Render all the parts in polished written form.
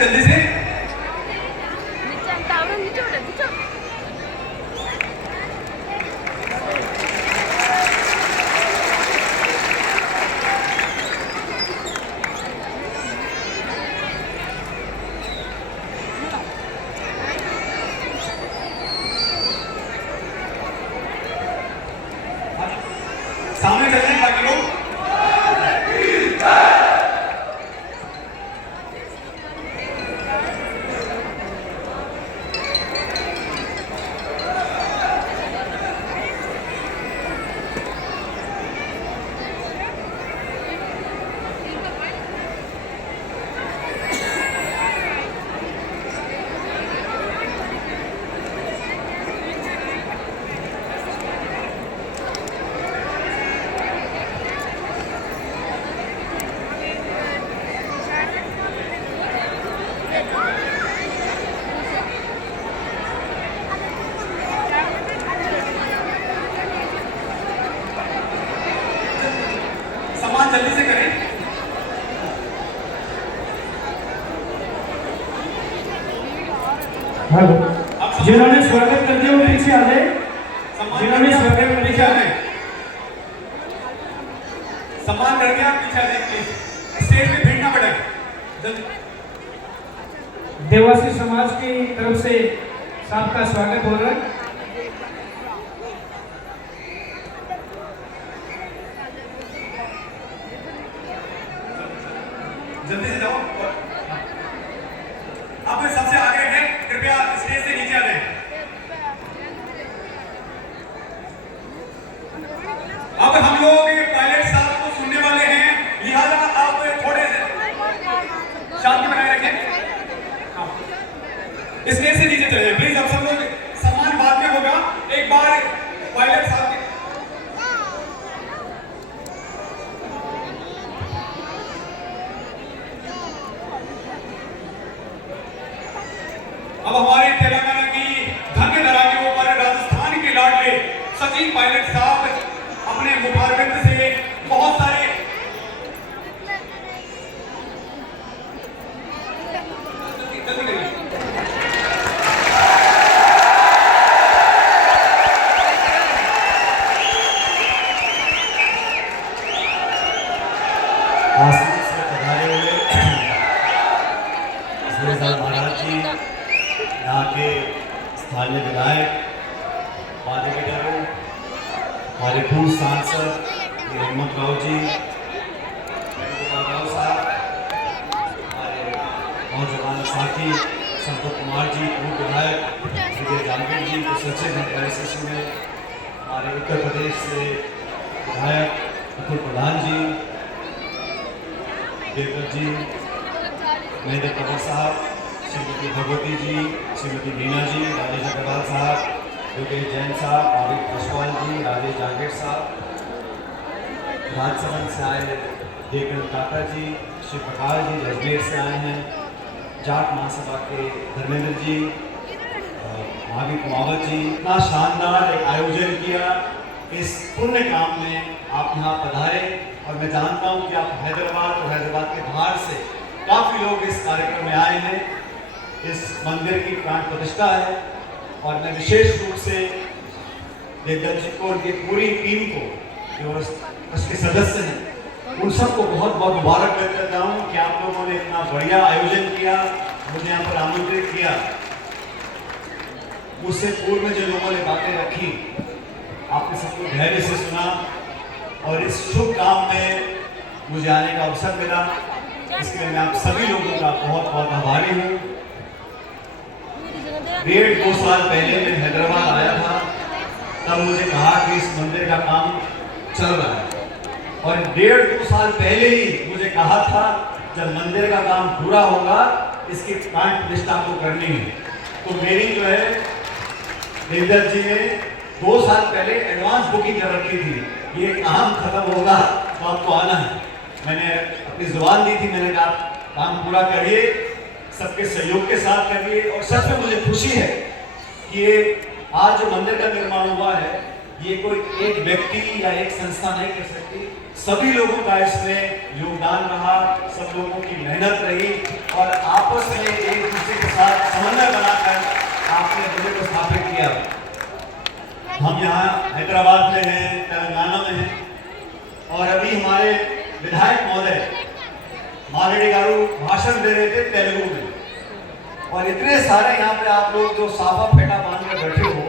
जल्दी से। सामने चल रहे हैं बाकी लोग। सम्मान जल्दी से करें। हेलो, जिन्होंने स्वागत कर दिया वो पीछे आ जाए। जिन्होंने स्वागत कर पीछे आ जाए। सम्मान करके आप पीछे आ जाए प्लीज। स्टेज पे भीड़ ना पड़े। देवासी समाज की तरफ से सबका स्वागत हो रहा है। जल्दी से जाओ। आप सबसे आगे हैं, कृपया स्टेज से नीचे आ जाएं। अब हम लोग पायलट साहब को सुनने वाले हैं, लिहाजा आप थोड़े शांति बनाए रखें। स्टेज से नीचे चले प्लीज। अब सब लोग, सम्मान बाद में होगा। एक बार पायलट साहब के अब हमारे तेलंगाना की धन्य धरानियों पर राजस्थान के लाडले सचिन पायलट साहब अपने मुखारबिंद से बहुत सारे महाराज जी, यहाँ के स्थानीय विधायक हमारे पूर्व सांसद मोहम्मद राव जी, राव साहब, हमारे नौजवान साथी संपत कुमार जी, पूर्व विधायक विजय जामगीर जी के सचिव हैं ICC में, हमारे उत्तर प्रदेश से विधायक अतुल प्रधान जी, देवदत्त जी, महेंद्र कंवर साहब, श्रीमती भगवती जी, श्रीमती मीना जी, राजेश अग्रवाल साहब, योगेश जैन साहब, आबिद पासवान जी, राजेश जांगेड़ साहब, राजसमंद से आए देवगन काका जी, श्री प्रकाश जी अजमेर से आए हैं, जाट महासभा के धर्मेंद्र जी, भाभी कुमावत जी। इतना शानदार एक आयोजन किया, इस पुण्य काम में आप यहाँ पधारे और मैं जानता हूँ कि आप हैदराबाद और हैदराबाद के बाहर से काफ़ी लोग इस कार्यक्रम में आए हैं। इस मंदिर की प्राण प्रतिष्ठा है और मैं विशेष रूप से देवदत्त जी को और ये पूरी टीम को, जो उसके सदस्य हैं, उन सबको बहुत बहुत मुबारक करता हूँ कि आप लोगों ने इतना बढ़िया आयोजन किया, मुझे यहाँ पर आमंत्रित किया। मुझसे पूर्व में जो लोगों ने बातें रखी, आपने सबको धैर्य से सुना और इस शुभ काम में मुझे आने का अवसर मिला, इसके लिए मैं आप सभी लोगों का बहुत बहुत आभारी हूँ। 1.5-2 साल पहले मैं हैदराबाद आया था, तब मुझे कहा कि इस मंदिर का काम चल रहा है और 1.5-2 साल पहले ही मुझे कहा था जब मंदिर का काम पूरा होगा इसकी प्राण प्रतिष्ठा को करनी है। तो मेरी जो है देवदत्त जी ने 2 साल पहले एडवांस बुकिंग कर रखी थी, ये काम खत्म होगा तो आपको आना है। मैंने अपनी जुबान दी थी, मैंने कहा काम पूरा करिए, सबके सहयोग के साथ करिए। और सच में मुझे खुशी है कि ये आज जो मंदिर का निर्माण हुआ है, ये कोई एक व्यक्ति या एक संस्था नहीं कर सकती, सभी लोगों का इसमें योगदान रहा, सब लोगों की मेहनत रही और आपस में हम यहाँ हैदराबाद में हैं, तेलंगाना में हैं, और अभी हमारे विधायक महोदय मालड़ी गारू भाषण दे रहे थे तेलुगु में, और इतने सारे यहाँ पे आप लोग जो साफा फेटा बांध कर बैठे हो,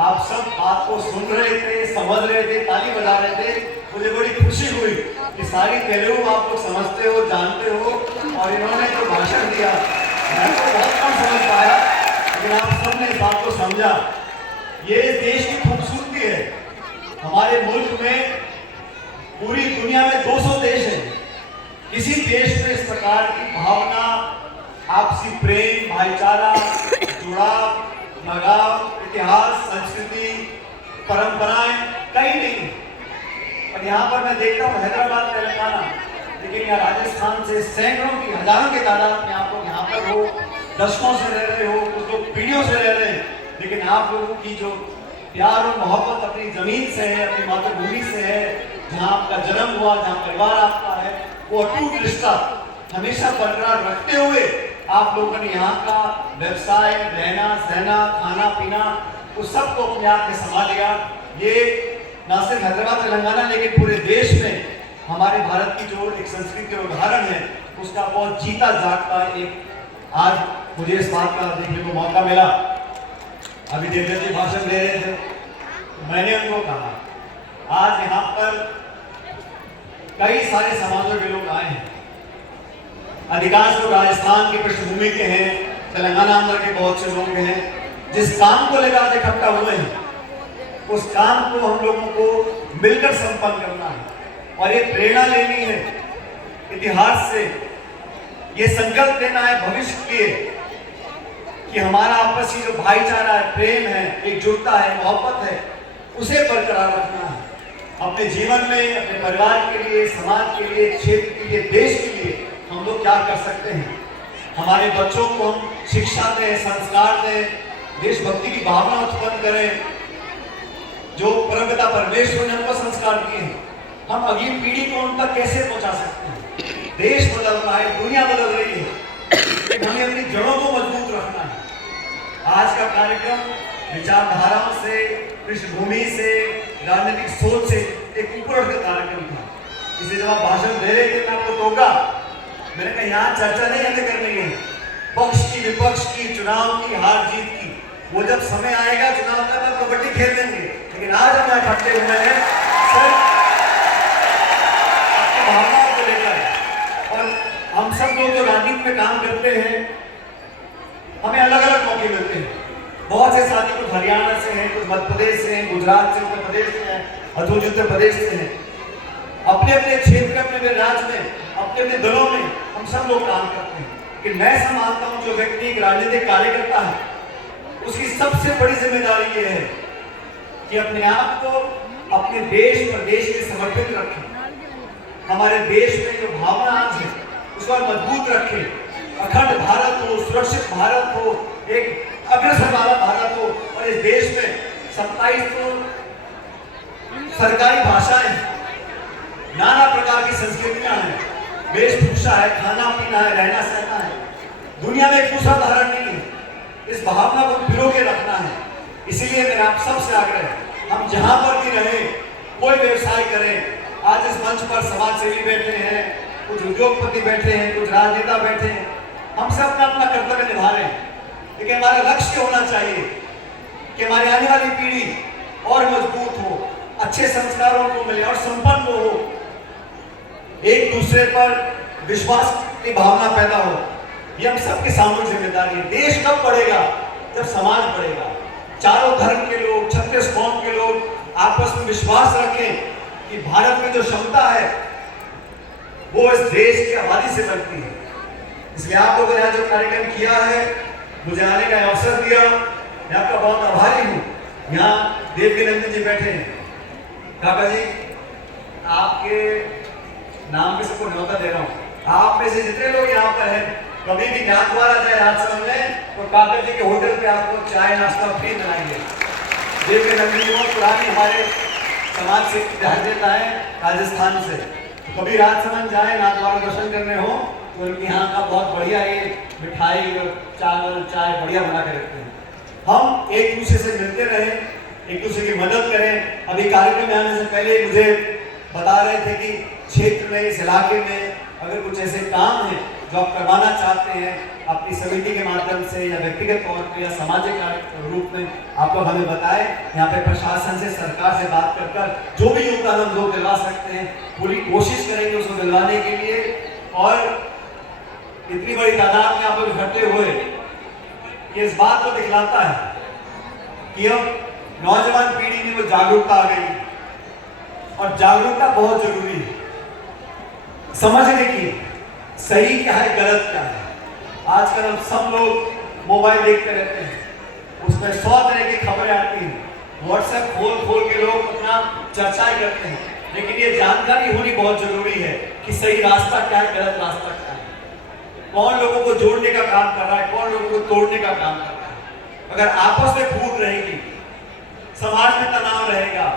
आप सब बात को सुन रहे थे, समझ रहे थे, ताली बजा रहे थे। मुझे बड़ी खुशी हुई कि सारी तेलुगु आप लोग समझते हो, जानते हो, और इन्होंने जो भाषण दिया मैं तो बहुत कम समझ पाया, लेकिन आप सबने इस बात को समझा। ये इस देश की खूबसूरती है। हमारे मुल्क में पूरी दुनिया में 200 देश हैं, किसी देश में इस प्रकार की भावना, आपसी प्रेम, भाईचारा, जुड़ाव, लगाव, इतिहास, संस्कृति, परंपराएं कहीं नहीं। और यहाँ पर मैं देखता हूँ हैदराबाद, तेलंगाना, लेकिन यहाँ राजस्थान से सैकड़ों की, हजारों की तादाद में आप लोग यहाँ पर हो, दशकों से रह रहे हो, कुछ लोग पीढ़ियों से रह रहे हैं, लेकिन आप लोगों की जो प्यार और मोहब्बत अपनी जमीन से है, अपनी मातृभूमि से है, जहाँ आपका जन्म हुआ, जहाँ परिवार आपका है, वो अटूट रिश्ता हमेशा बरकरार रखते हुए आप लोगों ने यहाँ का व्यवसाय, रहना सहना, खाना पीना, उस सबको अपने आप में समा लिया। ये न सिर्फ हैदराबाद, तेलंगाना, लेकिन पूरे देश में हमारे भारत की जो एक संस्कृति और उदाहरण है, उसका बहुत जीता जागता एक आज मुझे इस बात का देखने को मौका मिला। अभी देवेंद्र जी भाषण दे रहे थे, मैंने उनको कहा आज यहाँ पर कई सारे समाजों के लोग आए हैं। अधिकांश लोग राजस्थान की पृष्ठभूमि के हैं, तेलंगाना आंध्र के बहुत से लोग हैं। जिस काम को लेकर आज इकट्ठा हुए हैं, उस काम को हम लोगों को मिलकर संपन्न करना है, और ये प्रेरणा लेनी है इतिहास से, ये संकल्प लेना है भविष्य के लिए कि हमारा आपसी जो भाईचारा है, प्रेम है, एकजुटता है, मोहब्बत है, उसे बरकरार रखना है। अपने जीवन में, अपने परिवार के लिए, समाज के लिए, क्षेत्र के लिए, देश के लिए हम लोग क्या कर सकते हैं। हमारे बच्चों को हम शिक्षा दें, संस्कार दें, देशभक्ति की भावना उत्पन्न करें, जो परमपिता परमेश्वर ने हमको संस्कार दिए हैं, हम अगली पीढ़ी को उन तक कैसे पहुंचा सकते हैं। देश बदल रहा है, दुनिया बदल रही है, लेकिन हमें अपनी जड़ों को मजबूत रखना है। आज का कार्यक्रम विचारधाराओं से, पृष्ठभूमि से, राजनीतिक सोच से एक ऊपर उठकर कार्यक्रम था। इसलिए जब आप भाषण दे रहे थे, मैं आपको टोका, मैंने कहा यहाँ चर्चा नहीं हमें करनी है पक्ष की, विपक्ष की, चुनाव की, हार जीत की। वो जब समय आएगा चुनाव का, तब कबड्डी खेल लेंगे, लेकिन आज हम इकट्ठे हुए हैं सिर्फ आपकी भावनाओं को लेकर। और हम सब लोग जो राजनीति में काम करते हैं, हमें अलग अलग मौके मिलते हैं। बहुत से साथी कुछ हरियाणा से हैं, कुछ मध्य प्रदेश से हैं, गुजरात से, उत्तर प्रदेश से हैं, अधूज उत्तर प्रदेश से हैं। अपने अपने क्षेत्र में, अपने अपने राज्य में, अपने अपने दलों में हम सब लोग काम करते हैं। कि मैं समझता हूँ जो व्यक्ति एक राजनीतिक कार्यकर्ता है, उसकी सबसे बड़ी जिम्मेदारी ये है कि अपने आप को अपने देश प्रदेश के समर्पित रखें। हमारे देश में जो भावना आज है उसको मजबूत रखें। अखंड भारत हो, सुरक्षित भारत हो, एक अग्रसर वाला भारत हो, और इस देश में 27 तो सरकारी भाषाएं हैं, नाना प्रकार की संस्कृतियां हैं, वेशभूषा है, खाना पीना है, रहना सहना है। दुनिया में एक दूसरा उदाहरण नहीं है। इस भावना को पिरो के रखना है। इसीलिए मेरा आप सबसे आग्रह है, हम जहां पर भी रहें, कोई व्यवसाय करें। आज इस मंच पर समाज सेवी बैठे हैं, कुछ उद्योगपति बैठे हैं, कुछ राजनेता बैठे हैं। हम सब अपना अपना कर्तव्य निभा रहे हैं, लेकिन हमारा लक्ष्य होना चाहिए कि हमारी आने वाली पीढ़ी और मजबूत हो, अच्छे संस्कारों को मिले और संपन्न हो, एक दूसरे पर विश्वास की भावना पैदा हो। ये हम सबकी सामूहिक जिम्मेदारी है। देश कब बढ़ेगा? जब समाज बढ़ेगा। चारों धर्म के लोग, 36 कौम के लोग आपस में विश्वास रखें कि भारत में जो क्षमता है वो इस देश की आबादी से बनती है। इसलिए आप लोगों ने आज जो कार्यक्रम किया है, मुझे आने का अवसर दिया, मैं आपका बहुत आभारी हूँ। यहाँ देवकीनंदन जी बैठे हैं। काका जी, आपके नाम पे सबको न्योता दे रहा हूँ। आप में से जितने लोग यहाँ पर हैं, कभी भी नाथद्वारा जाए राजसमंद में, तो काका जी के होटल पे आपको चाय नाश्ता फ्री मिलाएंगे। देवकीनंदन जी बहुत पुरानी हमारे समाज से नेता है, राजस्थान से। तो कभी राजसमंद जाए, नाथद्वारा दर्शन करने हो, तो उनके यहाँ का बहुत बढ़िया ये मिठाई और चावल चाय बढ़िया बना के रखते हैं। हम एक दूसरे से मिलते रहे, एक दूसरे की मदद करें। अभी कार्यक्रम में आने से पहले मुझे बता रहे थे कि क्षेत्र में, इस इलाके में अगर कुछ ऐसे काम हैं जो आप करवाना चाहते हैं अपनी समिति के माध्यम से या व्यक्तिगत तौर पर या सामाजिक रूप में, आप लोग हमें बताएं। यहाँ पे प्रशासन से, सरकार से बात कर जो भी योगदान हम लोग दिलवा सकते हैं पूरी कोशिश करेंगे उसको दिलवाने के लिए। और इतनी बड़ी तादाद में आप लोग इकट्ठे हुए ये इस बात को दिखलाता है कि अब नौजवान पीढ़ी में वो जागरूकता आ गई और जागरूकता बहुत जरूरी है। समझने की सही क्या है, गलत क्या है। आजकल हम सब लोग मोबाइल देखते रहते हैं, उसमें 100 तरह की खबरें आती हैं, व्हाट्सएप खोल के लोग अपना चर्चाएं करते हैं, लेकिन ये जानकारी होनी बहुत जरूरी है कि सही रास्ता क्या है, गलत रास्ता क्या है, कौन लोगों को जोड़ने का काम कर रहा है, कौन लोगों को तोड़ने का काम कर रहा है। अगर आपस में फूट रहेगी, समाज में तनाव रहेगा,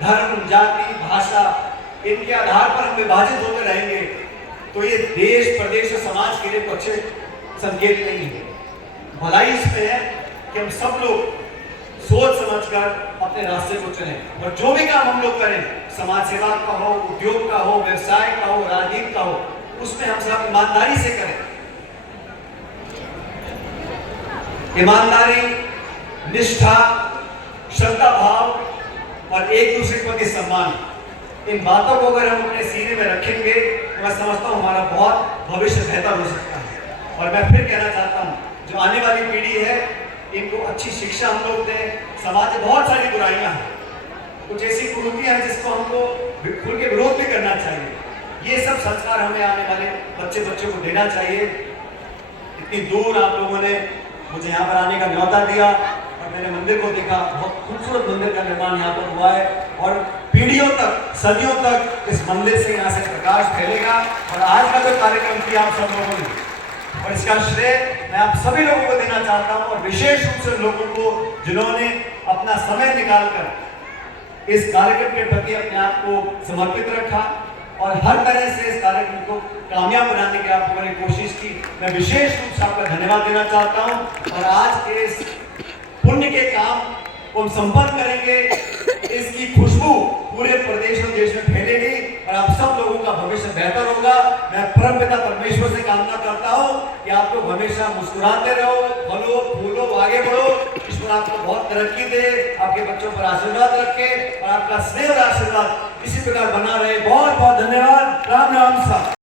धर्म, जाति, भाषा इनके आधार पर हम विभाजित होते रहेंगे तो ये देश, प्रदेश और समाज के लिए तो अच्छे संकेत नहीं है। भलाई इसमें है कि हम सब लोग सोच समझकर अपने रास्ते को चलें और जो भी काम हम लोग करें, समाज सेवा का हो, उद्योग का हो, व्यवसाय का हो, राजनीति का हो, उसमें हम सब ईमानदारी से करें। ईमानदारी, निष्ठा, श्रद्धा भाव और एक दूसरे के प्रति सम्मान, इन बातों को अगर हम अपने सीने में रखेंगे तो मैं समझता हूँ हमारा बहुत भविष्य बेहतर हो सकता है। और मैं फिर कहना चाहता हूँ जो आने वाली पीढ़ी है इनको अच्छी शिक्षा हम लोग दें। समाज में बहुत सारी बुराइयां हैं, कुछ ऐसी कुरीतियां हैं जिसको हमको खुल के विरोध भी करना चाहिए। ये सब संस्कार हमें आने वाले बच्चों को देना चाहिए। इतनी दूर आप लोगों ने मुझे यहाँ पर आने का न्योता दिया और मैंने मंदिर को देखा, बहुत खूबसूरत मंदिर का निर्माण यहाँ पर हुआ है और पीढ़ियों तक, सदियों तक इस मंदिर से यहाँ से प्रकाश फैलेगा। और आज का जो कार्यक्रम किया आप सब लोगों ने, और इसका श्रेय मैं आप सभी लोगों को देना चाहता हूँ और विशेष रूप से लोगों को जिन्होंने अपना समय निकालकर इस कार्यक्रम के प्रति अपने आप को समर्पित रखा और हर तरह से इस कार्यक्रम को कामयाब बनाने की आप लोगों ने कोशिश की। मैं विशेष रूप से आपका धन्यवाद देना चाहता हूँ और आज के इस पुण्य के काम को हम संपन्न करेंगे। इसकी खुशबू पूरे प्रदेश और देश में फैलेगी और आप सब लोगों का भविष्य बेहतर होगा। मैं परमपिता परमेश्वर से कामना करता हूँ कि आप लोग हमेशा मुस्कुराते रहो, फलो फूलो, आगे बढ़ो। ईश्वर आपको बहुत तरक्की दे, आपके बच्चों पर आशीर्वाद रखे और आपका स्नेह और आशीर्वाद इसी प्रकार बना रहे। बहुत बहुत धन्यवाद। राम राम सा।